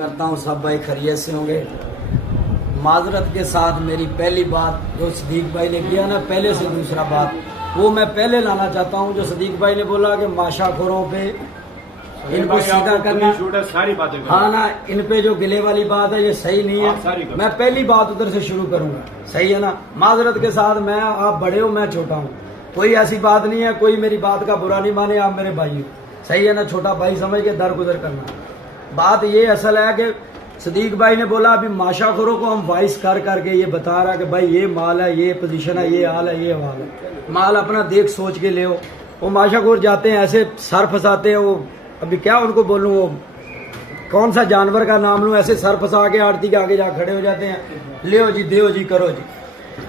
करता हूँ सब भाई खैरियत से होंगे। माजरत के साथ मेरी पहली बात जो सदीक भाई ने किया ना, पहले से दूसरा बात वो मैं पहले लाना चाहता हूँ। जो सदीक भाई ने बोला कि माशाखोरों पे इनको सीधा करना, सारी बातें हाँ ना, इन पे जो गिले वाली बात है ये सही नहीं है। मैं पहली बात उधर से शुरू करूंगा, सही है ना। माजरत के साथ मैं, आप बड़े हो मैं छोटा हूँ, कोई ऐसी बात नहीं है, कोई मेरी बात का बुरा नहीं माने, आप मेरे भाई हो, सही है ना। छोटा भाई समझ के दरगुजर करना। बात ये असल है कि सदीक भाई ने बोला अभी माशाखोरों को हम वॉइस कर करके ये बता रहा कि भाई ये माल है, ये पोजीशन है, ये हाल है, ये हाल है। माल अपना देख सोच के ले। वो माशाखोर जाते हैं ऐसे सर फंसाते हैं। वो अभी क्या उनको बोलूँ, वो कौन सा जानवर का नाम लूँ, ऐसे सर फंसा के आड़ती के आगे जा खड़े हो जाते हैं, ले जी देओ जी करो जी।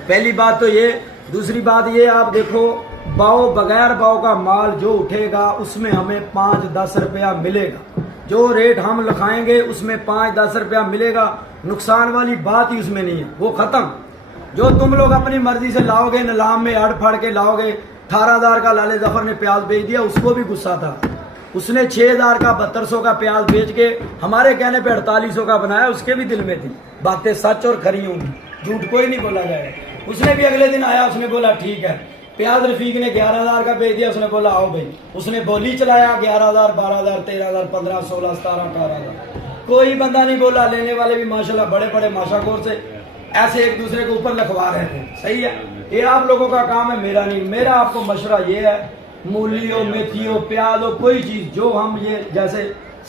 पहली बात तो ये। दूसरी बात ये, आप देखो बाव बगैर बाव का माल जो उठेगा उसमें हमें 5-10 रुपया मिलेगा। जो रेट हम लिखाएंगे उसमें 5-10 रुपया मिलेगा। नुकसान वाली बात ही उसमें नहीं है, वो खत्म। जो तुम लोग अपनी मर्जी से लाओगे, नीलाम में अड़ फाड़ के लाओगे। 18,000 का लाले जफर ने प्याज बेच दिया, उसको भी गुस्सा था। उसने 6,000 का 7200 का प्याज बेच के हमारे कहने पे 4800 का बनाया, उसके भी दिल में थी। बातें सच और खरी होंगी, झूठ कोई नहीं बोला जाएगा। उसने भी अगले दिन आया, उसने बोला ठीक है। प्याज रफीक ने 11,000 का बेच दिया, उसने बोला आओ भाई। उसने बोली चलाया 11,000, 12,000, 13,000, 15, 16, 17, 18,000। कोई बंदा नहीं बोला। लेने वाले भी माशाल्लाह बड़े बड़े माशाखोर से ऐसे एक दूसरे के ऊपर लिखवा रहे थे, सही है। ये आप लोगों का काम है, मेरा नहीं। मेरा आपको मशवरा ये है, मूली हो, मेथी हो, प्याज हो, कोई चीज जो हम ये जैसे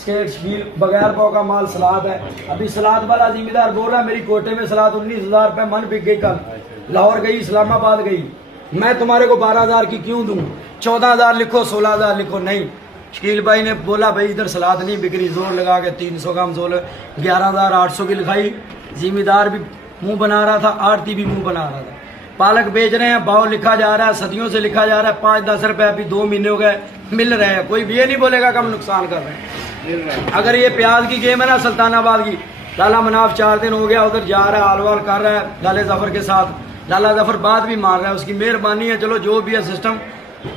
शेर बगैर पाव का माल सलाद है। अभी सलाद वाला जिम्मेदार बोल रहा है मेरी कोटे में सलाद 19,000 रुपये मन बिक गई। कल लाहौर गई, इस्लामाबाद गई, मैं तुम्हारे को 12,000 की क्यों दूं? 14,000 लिखो, 16,000 लिखो। नहीं, शकील भाई ने बोला भाई इधर सलाद नहीं बिक रही, जोर लगा के 300 का हम 11,800 की लिखाई। जिम्मेदार भी मुंह बना रहा था, आड़ती भी मुंह बना रहा था। पालक बेच रहे हैं, भाव लिखा जा रहा है, सदियों से लिखा जा रहा है। 5-10 रुपए अभी 2 महीने हो गए मिल रहे हैं। कोई भी ये नहीं बोलेगा कि हम नुकसान कर रहे हैं। अगर ये प्याज की गेम है ना सुल्तानाबाद की, लाला मनाफ 4 दिन हो गया उधर जा रहा है, हाल वाल कर रहा है लाले जफर के साथ। लाला जफर बात भी मान रहा है, उसकी मेहरबानी है। चलो जो भी है सिस्टम,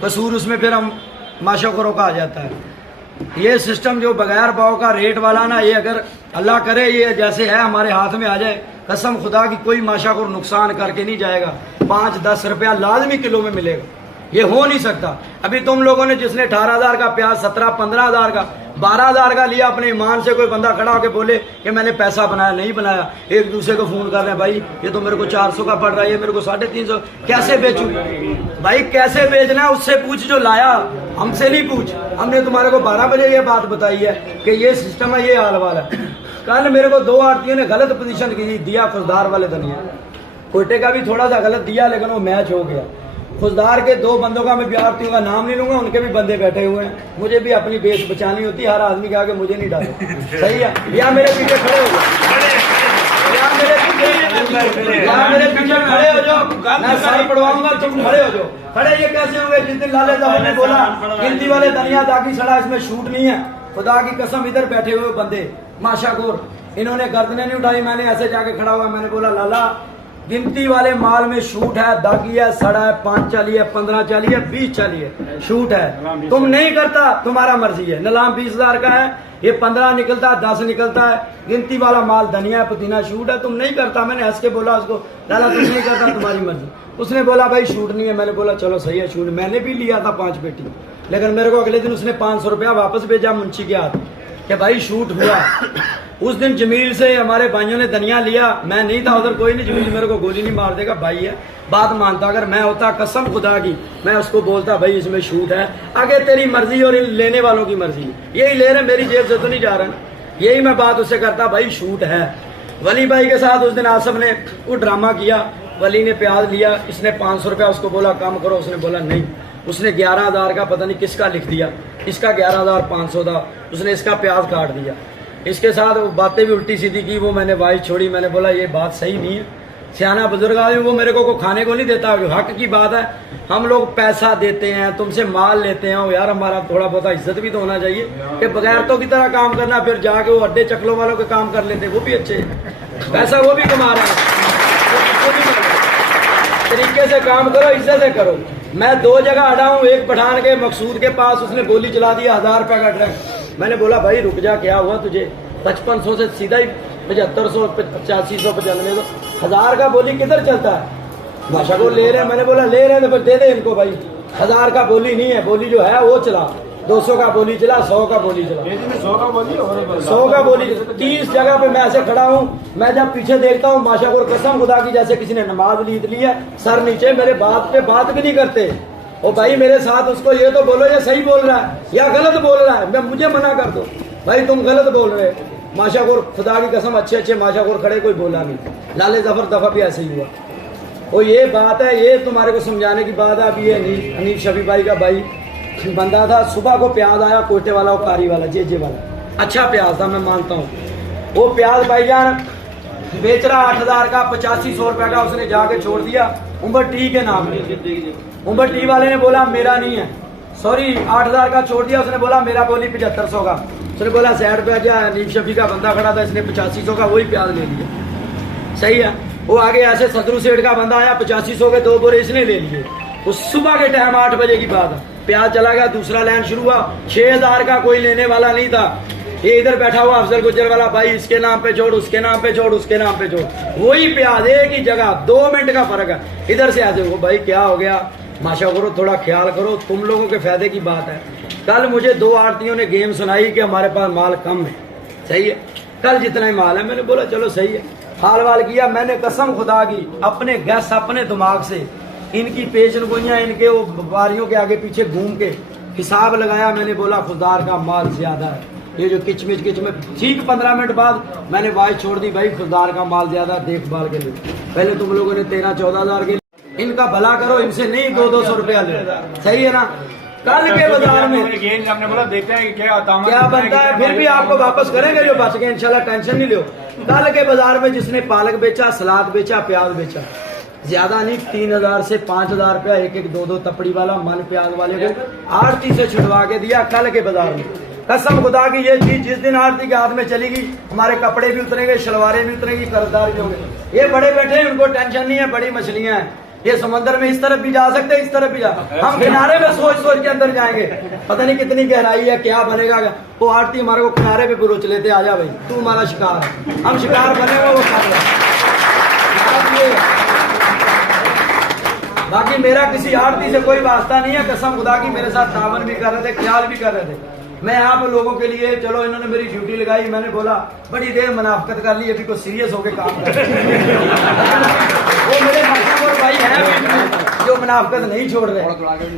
कसूर उसमें फिर हम माशाखोरों का आ जाता है। ये सिस्टम जो बगैर भाव का रेट वाला ना, ये अगर अल्लाह करे ये जैसे है हमारे हाथ में आ जाए, कसम खुदा की कोई माशाखोर नुकसान करके नहीं जाएगा। 5-10 रुपया लाजमी किलो में मिलेगा, ये हो नहीं सकता। अभी तुम लोगों ने जिसने 18,000 का प्याज 17-15,000 का 12,000 का लिया, अपने ईमान से कोई बंदा खड़ा होकर बोले कि मैंने पैसा बनाया, नहीं बनाया। एक दूसरे को फोन कर रहे हैं, भाई ये तो मेरे को 400 का पड़ रहा है, ये मेरे को 350, कैसे बेचूं? भाई कैसे बेचना है उससे पूछ जो लाया, हमसे नहीं पूछ। हमने तुम्हारे को 12 बजे ये बात बताई है कि ये सिस्टम है, ये हाल वाल है। कल मेरे को 2 आरतियों ने गलत पोजीशन दिया, खुशदार वाले धनिया। कोयटे का भी थोड़ा सा गलत दिया, लेकिन वो मैच हो गया। खुशदार के 2 बंदों का मैं आरतियों का नाम नहीं लूंगा, उनके भी बंदे बैठे हुए हैं। मुझे भी अपनी बेस बचानी होती है, हर आदमी के आगे मुझे नहीं डालो, सही है। या मेरे पीछे खड़े हो जाओ, या मेरे पीछे खड़े हो जाओ, मैं सर पड़वाऊंगा, तुम खड़े हो जाओ। खड़े ये कैसे होंगे? जिस दिन लाले साहब ने बोला गिनती वाले धनिया दागी सड़ा, इसमें शूट नहीं है, खुदा की कसम इधर बैठे हुए बंदे माशाखोर, इन्होंने गर्दनें नहीं उठाई। मैंने ऐसे जाके खड़ा हुआ, मैंने बोला लाला गिनती वाले माल में शूट है, दागी है, सड़ा है, 5 चाली है, 15 चाली है, 20 चाली है, शूट है। तुम नहीं करता, तुम्हारा मर्जी है। नीलाम 20,000 का है, ये 15 निकलता है, 10 निकलता है। गिनती वाला माल धनिया पुदीना शूट है, तुम नहीं करता। मैंने हंस के बोला उसको, लाला तुम नहीं करता, तुम्हारी मर्जी। उसने बोला भाई शूट नहीं है। मैंने बोला चलो सही है, शूट। मैंने भी लिया था 5 पेटी, लेकिन मेरे को अगले दिन उसने 500 रुपया वापस भेजा मुंशी के हाथ कि भाई शूट हुआ। उस दिन जमील से हमारे भाइयों ने धनिया लिया, मैं नहीं था उधर, कोई नहीं, जमील मेरे को गोली नहीं मार देगा, भाई है, बात मानता। अगर मैं होता कसम खुदा की, मैं उसको बोलता भाई इसमें शूट है, आगे तेरी मर्जी और इन लेने वालों की मर्जी। यही ले रहे, मेरी जेब से तो नहीं जा रहा ना। यही मैं बात उससे करता, भाई शूट है। वली भाई के साथ उस दिन आसफ ने वो ड्रामा किया। वली ने प्याज लिया, इसने 500 रुपया उसको बोला कम करो, उसने बोला नहीं। उसने 11,000 का पता नहीं किसका लिख दिया, इसका 11,500 था, उसने इसका प्याज काट दिया। इसके साथ वो बातें भी उल्टी सीधी की, वो मैंने वाइस छोड़ी। मैंने बोला ये बात सही नहीं है। सियाना बुजुर्ग आदमी वो मेरे को खाने को नहीं देता, हक की बात है। हम लोग पैसा देते हैं, तुमसे माल लेते हैं यार, हमारा थोड़ा बहुत इज्जत भी तो होना चाहिए कि बगैरतों की तरह काम करना, फिर जाके वो अड्डे चकलों वालों के काम कर लेते, वो भी अच्छे, पैसा वो भी कमा रहे हैं। तरीके से काम करो, इज्जत से करो। मैं 2 जगह अड़ा हूँ, एक पठान के मकसूद के पास, उसने गोली चला दी, 1000 रुपये का ट्रक। मैंने बोला भाई रुक जा, क्या हुआ तुझे? 5500 से सीधा ही 7500, 8500, 9500, 1000 का बोली किधर चलता है। भाषा को ले रहे हैं, मैंने बोला ले रहे हैं तो फिर दे दे इनको भाई। 1000 का बोली नहीं है, बोली जो है वो चला, 200 का बोली चला, 100 का बोली चला, 100 का बोली। 30 जगह पे मैं ऐसे खड़ा हूँ, मैं जब पीछे देखता हूँ माशा को कसम खुदा की जैसे किसी ने नमाज लीद ली है, सर नीचे, मेरे बात पे बात भी नहीं करते। ओ भाई मेरे साथ उसको ये तो बोलो ये सही बोल रहा है या गलत बोल रहा है, मैं मुझे मना कर दो भाई तुम गलत बोल रहे। माशाखोर खुदा की कसम अच्छे अच्छे माशाखोर खड़े, कोई बोला नहीं। लाले जफर दफा भी ऐसे ही हुआ। और ये बात है, ये तुम्हारे को समझाने की बात है। अभी ये अनीफ शफी भाई का भाई बंदा था, सुबह को प्याज आया कोटे वाला और कारी वाला जे वाला, अच्छा प्याज था मैं मानता हूँ। वो प्याज भाईजान बेच रहा 8000 का, 8500 रुपए का उसने जाके छोड़ दिया उम्र टी के नाम पे। उम्र टी वाले ने बोला मेरा नहीं है, सॉरी 8000 का छोड़ दिया, उसने बोला मेरा बोली 7500 का। उसने बोला साइड पे आ गया, अनीफ शफी का बंदा खड़ा था, इसने 8500 का वही प्याज ले लिया। सही है। वो आगे ऐसे सदरू सेठ का बंदा आया, 8500 के 2 बोरे इसने ले लिए। उस सुबह के टाइम 8 बजे की बात है, प्याज चला गया, दूसरा लाइन शुरू हुआ। 6000 का कोई लेने वाला नहीं था। ये इधर बैठा हुआ अफजल गुज्जर वाला भाई, इसके नाम पे छोड़, उसके नाम पे छोड़, उसके नाम पे छोड़, वही प्याज एक ही जगह, 2 मिनट का फर्क है। इधर से आते हो भाई क्या हो गया, माशा करो, थोड़ा ख्याल करो, तुम लोगों के फायदे की बात है। कल मुझे 2 आरतियों ने गेम सुनाई कि हमारे पास माल कम है। सही है, कल जितना ही माल है। मैंने बोला चलो सही है, हाल वाल किया। मैंने कसम खुदा की अपने गैस अपने दिमाग से इनकी पेशन गोइयां, इनके वो व्यापारियों के आगे पीछे घूम के हिसाब लगाया। मैंने बोला खुदार का माल ज्यादा है। ये जो किचमिच ठीक 15 मिनट बाद मैंने वाइस छोड़ दी, भाई खुदार का माल ज्यादा, देखभाल के लिए। पहले तुम लोगों ने 13-14 हजार के, इनका भला करो, इनसे नहीं 200-200 रुपया ले। सही है ना। कल के बाजार में हमने बोला देखते हैं क्या बनता है, फिर भी आपको वापस करेंगे जो बच गए इंशाल्लाह, टेंशन नहीं लो। कल के बाजार में जिसने पालक बेचा, सलाद बेचा, प्याज बेचा, ज्यादा नहीं 3000 से 5000 रुपया एक 2-2 तपड़ी वाला मन प्याज वाले को आरती से छुड़वा के दिया कल के बाजार में। कसम खुदा की ये चीज जिस दिन आरती के हाथ में चलेगी, हमारे कपड़े भी उतरेंगे, शलवारें भी उतरेंगी, कर्जदार भी होंगे। ये बड़े बैठे हैं, उनको टेंशन नहीं है, बड़ी मछलियां हैं। ये समंदर में इस तरफ भी जा सकते हैं, इस तरफ भी जा, हम किनारे में सोच सोच के अंदर जाएंगे, पता नहीं कितनी गहराई है, क्या बनेगा। वो आरती हमारे को किनारे पे बुरोच लेते, आ जा भाई तू हमारा शिकार है, हम शिकार बने वो कर रहे। बाकी मेरा किसी आरती से कोई वास्ता नहीं है। कसम खुदा की मेरे साथ तावन भी कर रहे थे, ख्याल भी कर रहे थे। मैं आप लोगों के लिए, चलो इन्होंने मेरी ड्यूटी लगाई, मैंने बोला बड़ी देर मुनाफकत कर ली, अभी को सीरियस होके काम कर। वो मेरे मशहूर भाई हैं जो मुनाफकत नहीं छोड़ रहे।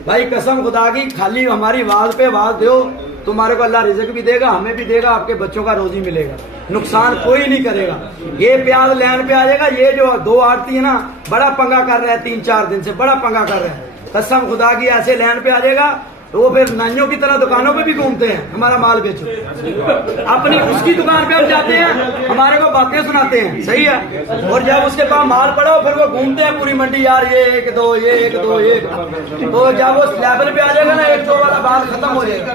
भाई कसम खुदा की खाली हमारी आवाज पे आवाज दो, तुम्हारे को अल्लाह रिज़्क़ भी देगा, हमें भी देगा, आपके बच्चों का रोजी मिलेगा, नुकसान कोई नहीं करेगा। ये प्याज लैन पे आ जाएगा। ये जो 2 आरती है ना, बड़ा पंगा कर रहे हैं, 3-4 दिन से बड़ा पंगा कर रहे हैं। कसम खुदा की ऐसे लैन पे आ जाएगा तो वो फिर नाइयों की तरह दुकानों पे भी घूमते हैं, हमारा माल बेचो। अपनी उसकी दुकान पे हम जाते हैं, हमारे को बातें सुनाते हैं। सही है। और जब उसके पास माल पड़ा हो, फिर वो घूमते हैं पूरी मंडी, यार ये 1-2 ये 1-2 ये। तो जब वो लेवल पे आ जाएगा ना, 1-2 वाला बात खत्म हो जाएगा।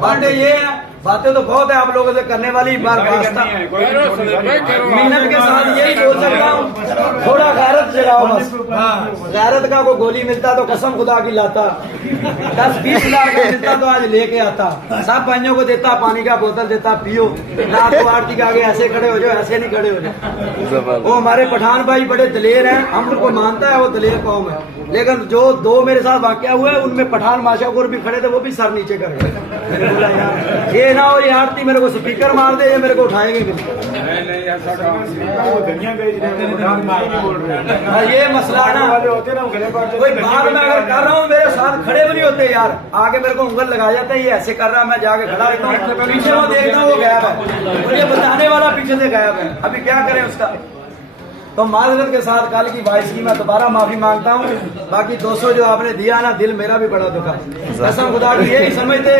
बातें ये है, बातें तो बहुत है आप लोगों से करने वाली, बार वास्ता मेहनत के साथ यही बोल सकता हूँ, थोड़ा गैरत जगाओ बस। गैरत का को गोली मिलता तो कसम खुदा की लाता, 10-20 लाख का मिलता तो आज लेके आता, सब भाइयों को देता, पानी का बोतल देता, पियो ना। तो आरती के आगे ऐसे खड़े हो जाओ, ऐसे नहीं खड़े हो जाओ। वो हमारे पठान भाई बड़े दलेर हैं, हम उनको मानता है, वो दलेर कौम है। लेकिन जो 2 मेरे साथ वाकया हुआ है, उनमें पठान माशाखोर भी खड़े थे, वो भी सर नीचे कर गए। मैंने बोला यार ये ना, और ये आरती मेरे को स्पीकर मार दे, ये मेरे को उठाएंगे भी। ये मसला ना, कोई बात मैं अगर कर रहा हूँ, मेरे साथ खड़े भी नहीं होते यार, आगे मेरे को उंगल लगा जाते हैं, ये ऐसे कर रहा है, मैं जाके खड़ा रहता हूँ, पीछे वो देखता हूँ वो गायब है, मुझे बताने वाला पीछे से गायब है। अभी क्या करें उसका। तो माजरत के साथ कल की वॉइस की मैं दोबारा माफी मांगता हूँ। बाकी 200 जो आपने दिया ना, दिल मेरा भी बड़ा दुखा। कसम खुदा की यही समझते,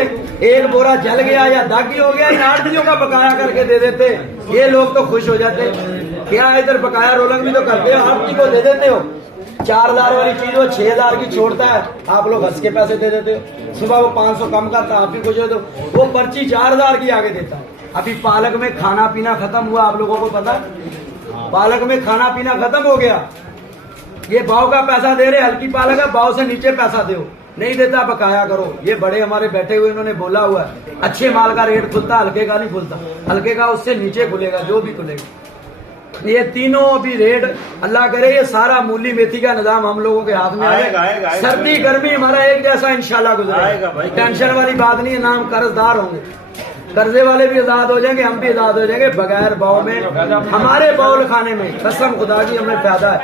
एक बोरा जल गया या दागी हो गया, इन आरतियों का बकाया करके दे देते, ये लोग तो खुश हो जाते। क्या इधर बकाया रोलंग भी तो करते हो, आरती को दे देते हो। 4000 वाली चीज वो 6000 की छोड़ता है, आप लोग हंस के पैसे दे देते हो। सुबह वो 500 कम करता है, आप ही कुछ दो, वो पर्ची 4000 की आगे देता है। अभी पालक में खाना पीना खत्म हुआ, आप लोगों को पता, पालक में खाना पीना खत्म हो गया। ये भाव का पैसा दे रहे, हल्की पालक है, भाव से नीचे पैसा दो, नहीं देता बकाया करो। ये बड़े हमारे बैठे हुए इन्होंने बोला हुआ है, अच्छे माल का रेट खुलता, हल्के का नहीं खुलता, हल्के का उससे नीचे खुलेगा जो भी खुलेगा। ये तीनों अभी रेट अल्लाह करे ये सारा मूली मेथी का निजाम हम लोगों के हाथ में आएगा। सर्दी गर्मी हमारा एक जैसा इंशाल्लाह गुजरेगा, टेंशन वाली बात नहीं है। ना हम कर्जदार होंगे, कर्जे वाले भी आजाद हो जाएंगे, हम भी आजाद हो जाएंगे। बगैर भाव में हमारे बाउल खाने में कसम खुदा की हमें फायदा है।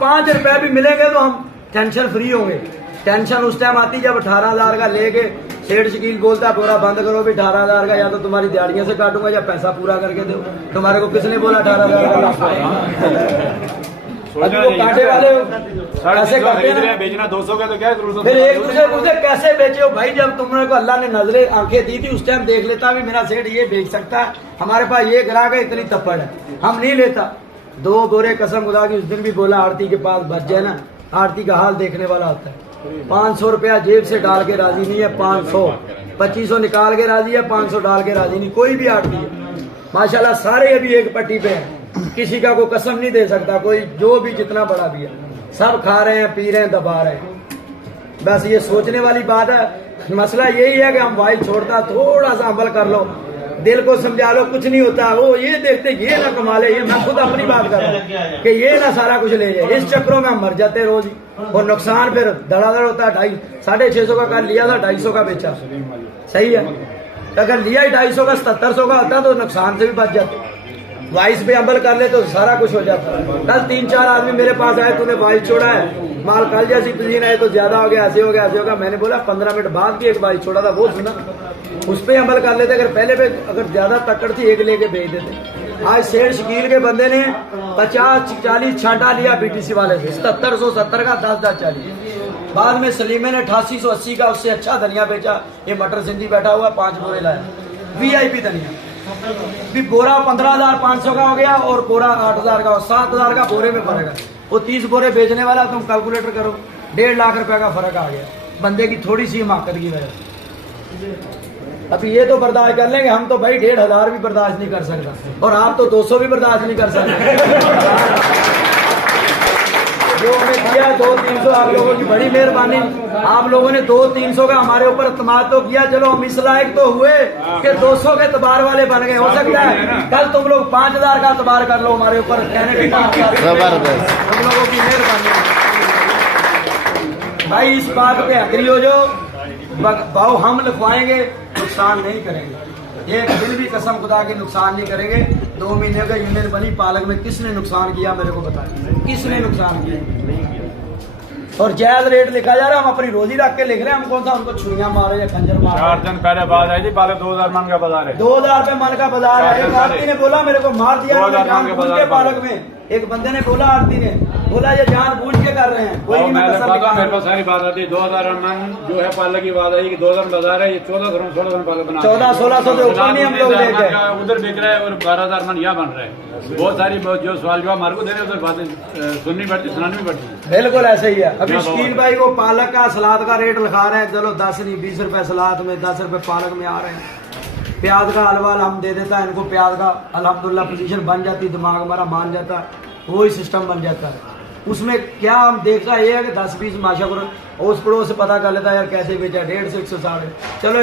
5 रुपए भी मिलेंगे तो हम टेंशन फ्री होंगे। टेंशन उस टाइम आती जब 18,000 का लेके सेठ शकील बोलता पूरा बंद करो भी 18,000 का, या तो तुम्हारी दिहाड़ियों से काटूंगा या पैसा पूरा करके दो। तुम्हारे को किसने बोला 18,000 का? अभी वो कांटे वाले कैसे करते हैं, बेचना 200 का तो क्या जरूरत है? फिर एक दूसरे पूछे कैसे बेचे हो भाई? जब तुमने को अल्लाह ने नजरें आंखें दी थी उस टाइम देख लेता भी मेरा सेठ ये बेच सकता है, हमारे पास ये ग्राहक है, इतनी तप्पड़ है, हम नहीं लेता। 2 बोरे कसम खुदा की उस दिन भी बोला आरती के पास बच जाए ना, आरती का हाल देखने वाला होता है। 500 रुपया जेब से डाल के राजी नहीं है, 500 2500 निकाल के राजी है, 500 डाल के राजी नहीं। कोई भी आरती है माशाल्लाह सारे अभी एक पट्टी पे है, किसी का कोई कसम नहीं दे सकता, कोई जो भी जितना बड़ा भी है, सब खा रहे हैं, पी रहे हैं, दबा रहे हैं। बस ये सोचने वाली बात है। मसला यही है कि हम भाई छोड़ता थोड़ा सा अमल कर लो, दिल को समझा लो, कुछ नहीं होता। वो ये देखते ये ना कमा ले, ये मैं खुद अपनी बात कर रहा हूँ कि ये ना सारा कुछ ले जाए, इस चक्रों में हम मर जाते रोज ही। और नुकसान फिर धड़ाधड़ होता है। 650 का कल लिया था, 250 का बेचा, सही है। अगर लिया ही 250 का 7700 का होता तो नुकसान से भी बच जाते। वाइस पे अमल कर ले तो सारा कुछ हो जाता। कल 3-4 आदमी मेरे पास आए, तूने वाइस छोड़ा है, माल कल जैसी पसीन आए तो ज्यादा हो गया, ऐसे हो गया, ऐसे हो गया। मैंने बोला 15 मिनट बाद भी एक वाइस छोड़ा था, वो सुना, उस पे अमल कर लेते। अगर पहले पे अगर ज्यादा तकड़ थी एक लेके भेज देते। आज शेर शकील के बंदे ने 50-40 छांटा लिया बीटीसी वाले से, 7770 का 10-10 40। बाद में सलीमे ने 8880 का उससे अच्छा धनिया बेचा। ये मटर सिंधी बैठा हुआ 5 बोरे लाया, VIP धनिया भी। बोरा 15,500 का हो गया और बोरा 8,000 का, 7,000 का बोरे में फर्क है। वो 30 बोरे बेचने वाला, तुम कैलकुलेटर करो, 1.5 लाख रुपए का फर्क आ गया बंदे की थोड़ी सी हिमाकत की वजह से। अभी ये तो बर्दाश्त कर लेंगे, हम तो भाई 1,500 भी बर्दाश्त नहीं कर सकता, और आप तो 200 भी बर्दाश्त नहीं कर सकते। जो हमें दिया 200-300, आप लोगों की बड़ी मेहरबानी। आप लोगों ने 200-300 का हमारे ऊपर इत्मीनान तो किया, चलो हम इस लायक तो हुए कि 200 के तबार वाले बन गए। हो सकता है कल तुम लोग 5,000 का तबार कर लो हमारे ऊपर, कहने की 5,000 तुम लोगों की मेहरबानी भाई। इस बात पे अग्री हो जो भाव हम लिखवाएंगे, नुकसान नहीं करेंगे, एक दिन भी कसम खुदा के नुकसान नहीं करेंगे। 2 महीने का यूनियन बनी पालक में, किसने नुकसान किया मेरे को बताइए, किसने नुकसान किया? और जायज रेट लिखा जा रहा है, हम अपनी रोजी रख के लिख रहे हैं। हम कौन सा उनको छुरियां मारे या खंजर मारे? 4 दिन पहले बात आई थी, पालक 2000 मन का बाजार है, 2000 रुपए मन का बाजार है। एक आरती ने बोला मेरे को मार दिया पालक में, एक बंदे ने बोला, आरती ने बोला ये जानबूझ के कर रहे हैं। कोई मेरे पास सारी बात आती है। 2000 मन जो है पालक की बात आई कि 2000 बाजार है, ये 1400 पालक बना 1400-1600 से ऊपर नहीं हम लोग लेके उधर बिक रहा है, और 12,000 मन यहाँ बन रहा है। बहुत सारी जो सवाल जवाब हमारे को दे रहे हैं, उधर बातें सुननी पड़ती, सुनानी भी पड़ती है। बिल्कुल ऐसे ही है। अभी शकील भाई वो पालक का सलाद का रेट लिखा रहे हैं, चलो 10 नहीं 20 रुपए सलाद में, 10 रुपए पालक में आ रहे हैं। प्याज का हलवा हम दे देता है इनको, प्याज का अल्हम्दुलिल्लाह पोजीशन बन जाती, दिमाग हमारा मान जाता, वही सिस्टम बन जाता है। उसमें क्या हम देखता ये है कि 10-20 माशा करो, उस पड़ोस से पता कर लेता है यार कैसे बेचा, 150 160। चलो